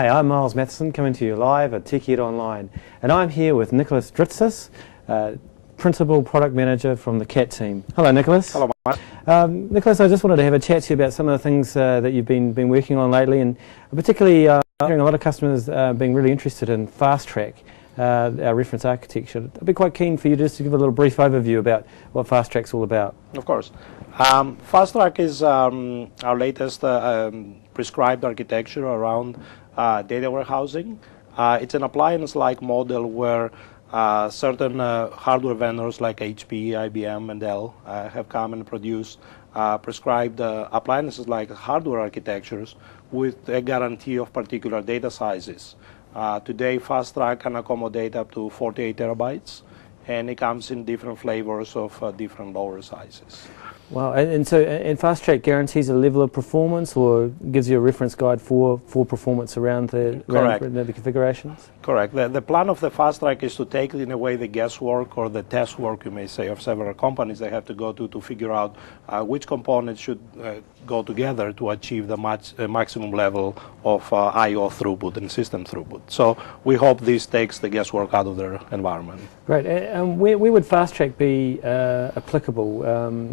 Hi, I'm Miles Matheson coming to you live at TechEd Online, and I'm here with Nicholas Dritsas, Principal Product Manager from the CAT team. Hello, Nicholas. Hello, Mike. Nicholas, I just wanted to have a chat to you about some of the things that you've been working on lately, and particularly hearing a lot of customers being really interested in Fast Track, our reference architecture. I'd be quite keen for you just to give a little brief overview about what Fast Track's all about. Of course. Fast Track is our latest prescribed architecture around data warehousing. It's an appliance-like model where certain hardware vendors like HP, IBM, and Dell have come and produced prescribed appliances like hardware architectures with a guarantee of particular data sizes. Today, Fast Track can accommodate up to 48 terabytes, and it comes in different flavors of different lower sizes. Wow, and Fast Track guarantees a level of performance, or gives you a reference guide for performance around the configurations? Correct. The plan of the Fast Track is to take, in a way, the guesswork or the test work, you may say, of several companies they have to go to figure out which components should go together to achieve the maximum level of I/O throughput and system throughput. So we hope this takes the guesswork out of their environment. Great. And where would Fast Track be applicable?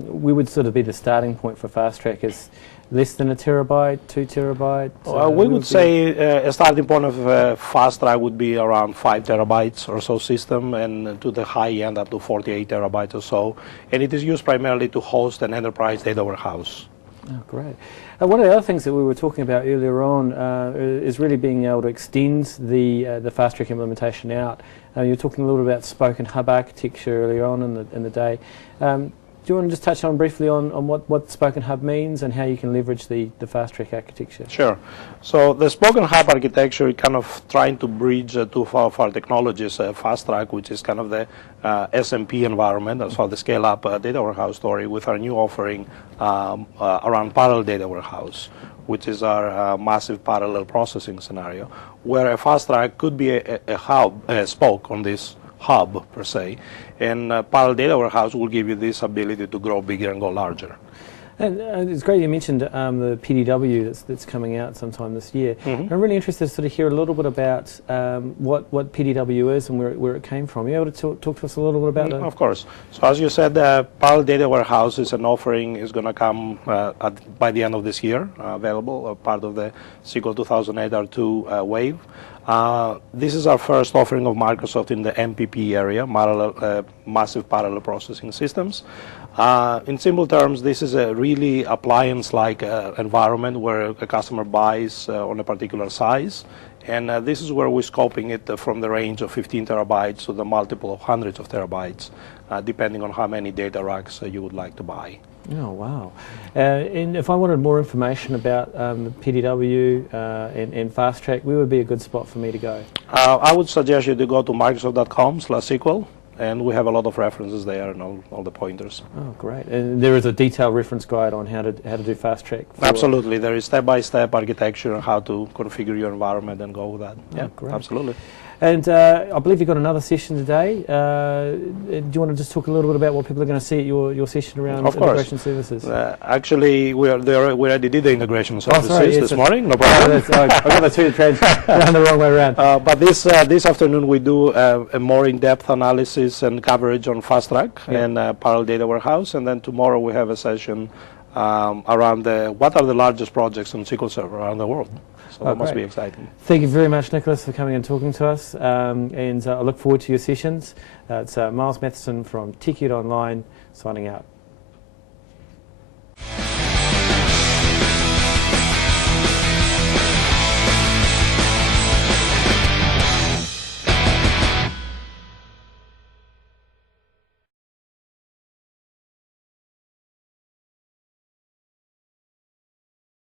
We would sort of be the starting point for Fast Track is less than a terabyte, 2 terabytes? We would say a starting point of Fast Track would be around 5 terabytes or so system, and to the high end up to 48 terabytes or so. And it is used primarily to host an enterprise data warehouse. Oh, great. One of the other things that we were talking about earlier on is really being able to extend the Fast Track implementation out. You were talking a little about spoken hub architecture earlier on in the day. Do you want to just touch on briefly on what Spoken Hub means and how you can leverage the Fast Track architecture? Sure. So the Spoken Hub architecture is kind of trying to bridge two of our technologies, Fast Track, which is kind of the SMP environment, as well the scale-up data warehouse story, with our new offering around parallel data warehouse, which is our massive parallel processing scenario, where a Fast Track could be a hub, a spoke on this hub per se, and parallel data warehouse will give you this ability to grow bigger and go larger. And it's great you mentioned the PDW that's coming out sometime this year. Mm-hmm. I'm really interested to sort of hear a little bit about what PDW is and where it came from. Are you able to talk to us a little bit about that? Of course. So as you said, parallel data warehouse is an offering is going to come by the end of this year, available, part of the SQL 2008 R2 wave. This is our first offering of Microsoft in the MPP area, massive parallel processing systems. In simple terms, this is a really appliance-like environment where a customer buys on a particular size, and this is where we're scoping it from the range of 15 terabytes to the multiple of hundreds of terabytes, depending on how many data racks you would like to buy. Oh, wow. And if I wanted more information about PDW and Fast Track, where would be a good spot for me to go? I would suggest you to go to microsoft.com/SQL, and we have a lot of references there and all the pointers. Oh, great. And there is a detailed reference guide on how to do Fast Track? Absolutely. There is step-by-step architecture on how to configure your environment and go with that. Oh, yeah, great. Absolutely. And I believe you've got another session today. Do you want to just talk a little bit about what people are going to see at your session around integration services? Actually, we already did the integration services this morning. No problem. I got the two trends around the wrong way around. But this afternoon we do a more in-depth analysis and coverage on Fast Track and parallel data warehouse, and then tomorrow we have a session around what are the largest projects on SQL Server around the world. So that must be exciting. Thank you very much, Nicholas, for coming and talking to us. And I look forward to your sessions. It's Miles Matheson from TechEd Online signing out.